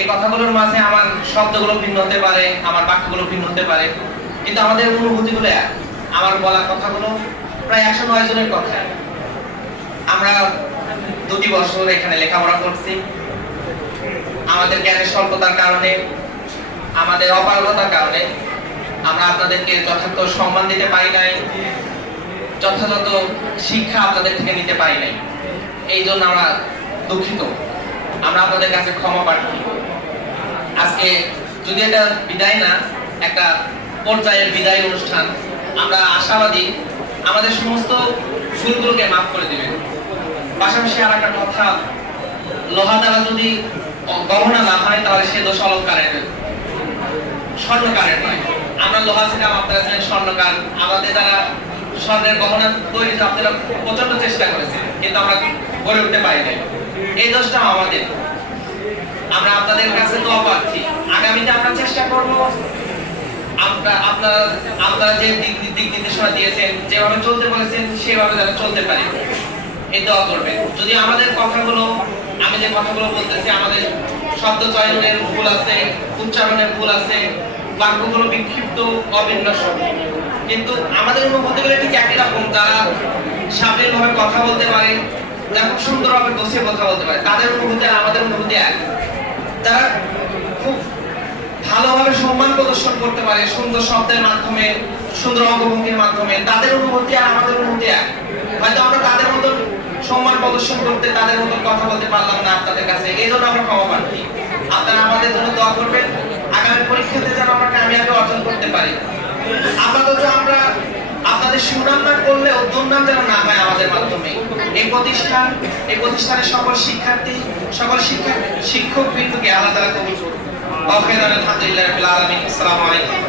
এই কথাগুলোর মাঝে আমার শব্দগুলো ভিন্ন হতে পারে, আমার বাক্যগুলো ভিন্ন হতে পারে, কিন্তু আমাদের অনুভূতিগুলো এক। আমার বলা কথাগুলো প্রায় 109 জনের কথা। আমরা 2 বছর এখানে লেখাপড়া করছি। আমাদের জ্ঞানের স্বল্পতার কারণে, আমাদের অপারগতার কারণে আমরা আপনাদেরকে যথার্থ সম্মান দিতে পারি নাই, যথাযথ শিক্ষা আপনাদের থেকে নিতে পারি নাই। এই জন্য আমরা দুঃখিত। আমরা আপনাদের কাছে ক্ষমা প্রার্থী। আজকে যদি এটা বিদায় না, একটা পর্যায়ের বিদায় অনুষ্ঠান, আমরা আশাবাদী আমাদের সমস্ত ভুলগুলোকে মাফ করে দিবেন। পাশাপাশি আর একটা কথা, লোহা দ্বারা যদি গহনা না হয় তাহলে সে দোষ অলঙ্কারের, স্বর্ণকারের নয়। আমরা লোহা ছিলাম, আপনারা ছিলেন স্বর্ণকার। আমাদের দ্বারা স্বর্ণের গহনা তৈরি আপনারা প্রচন্ড চেষ্টা করেছেন, কিন্তু আমরা গড়ে উঠতে পারি নাই। এই দোষটা আমাদের। আমরা আপনাদের কাছে দোয়া প্রার্থী। আগামীতে আমরা চেষ্টা করব আপনারা যে দিক নির্দেশনা দিয়েছেন, যেভাবে চলতে বলেছেন সেভাবে যেন চলতে পারি, এই দোয়া করবেন। যদি আমাদের কথাগুলো, আমি যে কথাগুলো বলতেছি, আমাদের শব্দ চয়নের ভুল আছে, উচ্চারণের ভুল আছে, বাক্যগুলো বিক্ষিপ্ত, অবিন্যাস, কিন্তু আমাদের অনুভূতিগুলো ঠিক একই রকম। যারা স্বাধীনভাবে কথা বলতে পারে, যারা খুব সুন্দরভাবে বসে কথা বলতে পারে, তাদের অনুভূতি আর আমাদের অনুভূতি এক। যারা খুব ভালোভাবে সম্মান প্রদর্শন করতে পারে সুন্দর শব্দের মাধ্যমে, সুন্দর অঙ্গভঙ্গির মাধ্যমে, তাদের অনুভূতি আর আমাদের অনুভূতি এক। হয়তো আমরা তাদের মতো সম্মান প্রদর্শন করতে, তাদের মতো কথা বলতে পারলাম না আপনাদের কাছে, এই জন্য আমরা ক্ষমা প্রার্থী। আপনারা আমাদের জন্য দোয়া করবেন, আগামী পরীক্ষাতে যেন আমরা কামিয়াবি অর্জন করতে পারি। আপাতত আমরা আপনাদের সুনাম না করলেও দুর্নাম যেন না হয় আমাদের মাধ্যমে। এই প্রতিষ্ঠানের সকল শিক্ষার্থী, সকল শিক্ষক বৃন্দকে আল্লাহ তাআলা কবুল করুন। ওয়া আলহামদুলিল্লাহি রাব্বিল আলামিন। আসসালামু আলাইকুম।